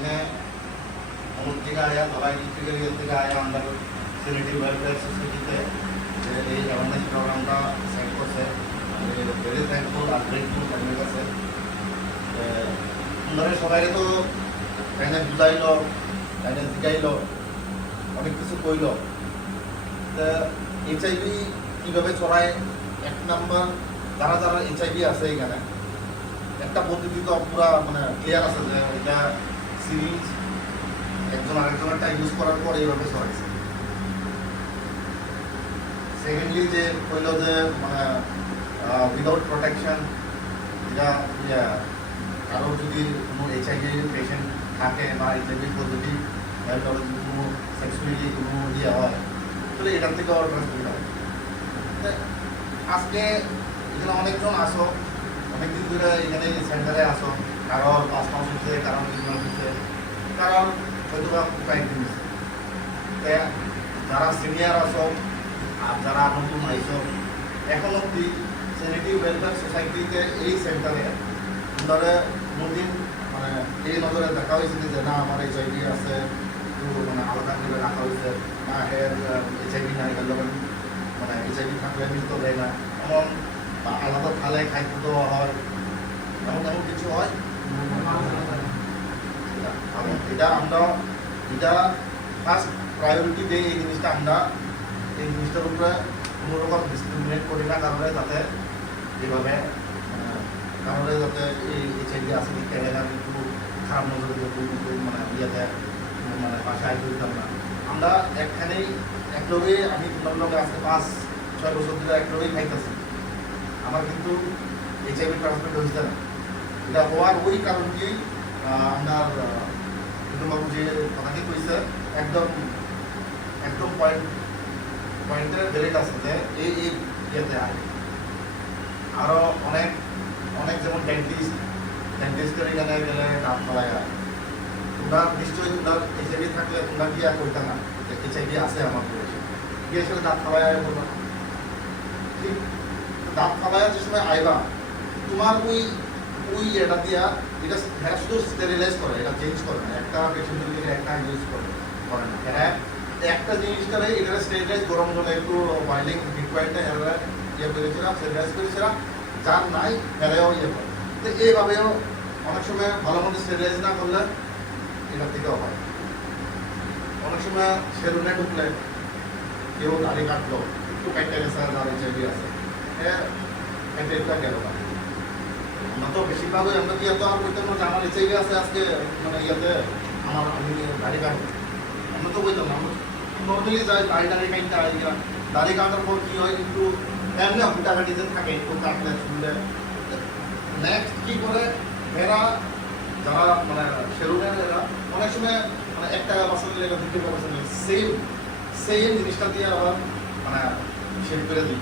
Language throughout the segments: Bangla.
मैंने मूर्ति का आया दवाई डिस्ट्रिक्ट का आया अंदर सेनेटिव वेलफेयर सोसाइटी এই অ্যাওয়ারনেস প্রোগ্রামটা সেট করছে ভেরি থ্যাঙ্কফুল আর গ্রেটফুল আপনার কাছে আপনারা সবাই তো তাইনে বুঝাইল তাইনে শিখাইল অনেক কিছু কইল তা এইচআইভি কীভাবে ছড়ায় এক নাম্বার যারা যারা এইচআইভি আছে এখানে একটা পদ্ধতি তো পুরা মানে ক্লিয়ার আছে যে এটা সিরিজ একজন আরেকজনেরটা ইউজ করার পর এইভাবে ছড়াইছে সেকেন্ডলি যে কইল যে মানে উইদাউট প্রোটেকশন যেটা কারোর যদি কোনো এইচআইভি পেশেন্ট থাকে বা এইচআইভি পজিটিভ তাহলে যদি কোনো সেক্সুয়ালি কোনো ইয়ে হয় তাহলে এটার থেকে ট্রান্সমিট হয় আজকে এখানে অনেকজন আসো অনেকদিন ধরে এখানে সেন্টারে আসো কারোর 5 মাস হচ্ছে কারোর 3 মাস হচ্ছে কারোর হয়তো বা কয়েকদিন হচ্ছে যারা সিনিয়র আসো আর যারা নতুন আইসো এখন অব্দি সেনেটিভ ওয়েলফেয়ার সোসাইটিতে এই সেন্টারে ধরে কোনোদিন মানে এই নজরে দেখা হয়েছে যে না আমার এইচআইভি আছে মানে আলাদা করে রাখা হয়েছে না হের এইচআইভি নাই গেল মানে এইচআইভি থাকলে মৃত্যু দেয় না এমন আলাদা থালে খাদ্য দেওয়া হয় এমন এমন কিছু হয় এটা আমরা এটা ফার্স্ট প্রায়োরিটি দিই এই জিনিসটা আমরা এই জিনিসটার উপরে কোনো রকম ডিসক্রিমিনেট করি না কারণে যাতে যেভাবে কারণে যাতে এই এইচআইভি আছে কি কেন না কিন্তু খারাপ নজর দিয়ে মানে ইয়েতে মানে বাসায় দিতাম না আমরা একখানেই একলগে আমি তোমার লগে আজকে 5-6 বছর ধরে একলগেই খাইতেছি আমার কিন্তু এইচআইভি ট্রান্সমিট হয়েছে না এটা হওয়ার ওই কারণ কি আপনার বিন্দুবাবু যে কথাটি কইছে একদম একদম পয়েন্টের ভ্যালিড আছে যে এই ইয়েতে আগে আরও অনেক অনেক যেমন ডেন্টিস্টের এখানে গেলে দাঁত ফলায় তোমরা নিশ্চয়ই তোমরা এইচআইভি থাকলে তোমরা কি আর করতে না এইচআইভি আছে আমার বয়সে গিয়ে সেটা দাঁত ফলায় বলবা ঠিক দাঁত ফলায় যে সময় আইবা তোমার ওই এটা দিয়া এটা হ্যাঁ শুধু স্টেরিলাইজ করে এটা চেঞ্জ করে না একটা পেশেন্টের দিকে একটা ইউজ করে না হ্যাঁ একটা জিনিসটারে এটা স্টেরিলাইজ গরম জলে একটু বয়েলিং রিকোয়ার্ডটা এরা ইয়ে করেছিলাম স্টেরিলাইজ করেছিলাম যার নাই এরাও ইয়ে করে তো এইভাবেও অনেক সময় ভালো মতো স্টেরিলাইজ না করলে এটার থেকেও হয় অনেক সময় সেলুনে ঢুকলে কেউ দাড়ি কাটলো একটু কাটতে গেছে যার এইচআইভি আছে হ্যাঁ এটা গেল না আমরা তো বেশিরভাগই আমরা কি এত আর বলতাম না যে আমার এইচআইভি আছে আজকে মানে ইয়েতে আমি দাড়ি কাটবো আমরা তো বলতাম না আমরা নর্মালি যাই দাড়ি কাটতে আই গেলাম দাড়ি কাটার পর কি হয় একটু এমনি হুটাঘাটিতে থাকে একটু কাটলে শুনলে নেক্সট কি করে এরা যারা মানে সেলুনের এরা অনেক সময় মানে 1 টাকা বাঁচানো লেগে 2 টাকা বাঁচানো সেম জিনিসটা দিয়ে আবার মানে শেড করে দিই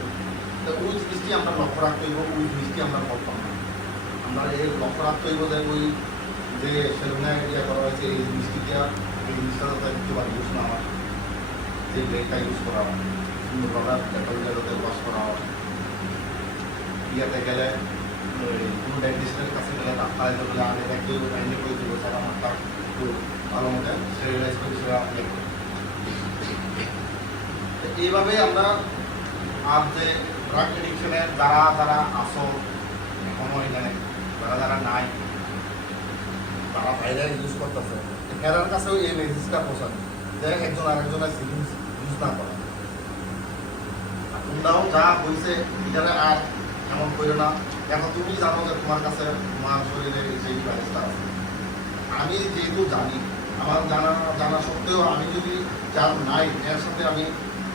তো ওই জিনিসটি আমরা লক্ষ্য রাখতে হইব ওই জিনিসটি আমরা করতাম না আমরা এই লক্ষ্য রাখতে হইব যে ওই যে সেলুনে ইয়ে করা হয়েছে এই জিনিসটি দিয়ে এই জিনিসটা যাতে একটুবার ইউজ না হয় যে ব্লেডটা ইউজ করা হয় সুন্দরভাবে যাতে ওয়াশ করা হয় ইয়াতে গেলে কোনো ডেন্টিস্টের কাছে গেলে ডাক্তার বলে আগে একটু টাইমে করে দেবো সেটা মাত্রা একটু ভালো মতো স্টেরিলাইজ করে সেটা ইয়ে করি এইভাবে আমরা আর যে ড্রাগ এডিকশনে যারা আসো এখনো এখানে যারা নাই তারা বাইরে ইউজ করতেছে এরার কাছেও এই মেসেজটা পৌঁছানো যে একজন আরেকজনের সিরিঞ্জ ইউজ না করে তোমরাও যা হয়েছে এখানে আর এমন করো না এখন তুমি জানো যে তোমার কাছে তোমার শরীরে সেই ভাইরাসটা আছে আমি যেহেতু জানি আমার জানা সত্ত্বেও আমি যদি যার নাই এর সাথে আমি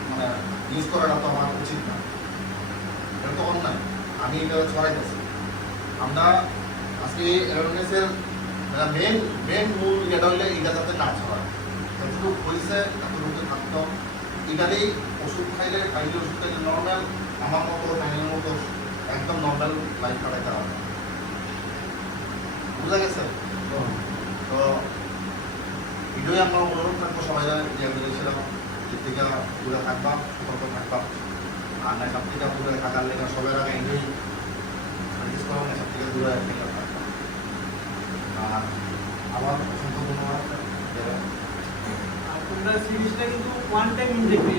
মানে ইউজ করাটা তো আমার উচিত না এটা তো অন্যায় আমি এটা ছড়াইতেছি আমরা আজকে অ্যাওয়ারনেসের মেন মূল এটা হইলে এটা যাতে না ছড়ায় যতটুকু হয়েছে ততটুকু থাকতো এটারই ওষুধ খাইলে ওষুধ খাইলে নর্মাল আমার মতো ফাইনাল মতো একদম নর্মাল লাইফ কাটাইতে হবে বুঝা গেছে তো ভিডিওই আমরা অনুরোধ থাকবো সবাই যে বলেছিলাম এর থেকে দূরে থাকবা সতর্ক থাকবা আর না সব থেকে দূরে থাকার লেখা সবাই আগে এনজয় সার্ভিস করা না সব থেকে দূরে থাকবা আর আমার অসংখ্য তোমার আর তোমরা সিরিজটা কিন্তু ওয়ান টাইম ইনজেক্ট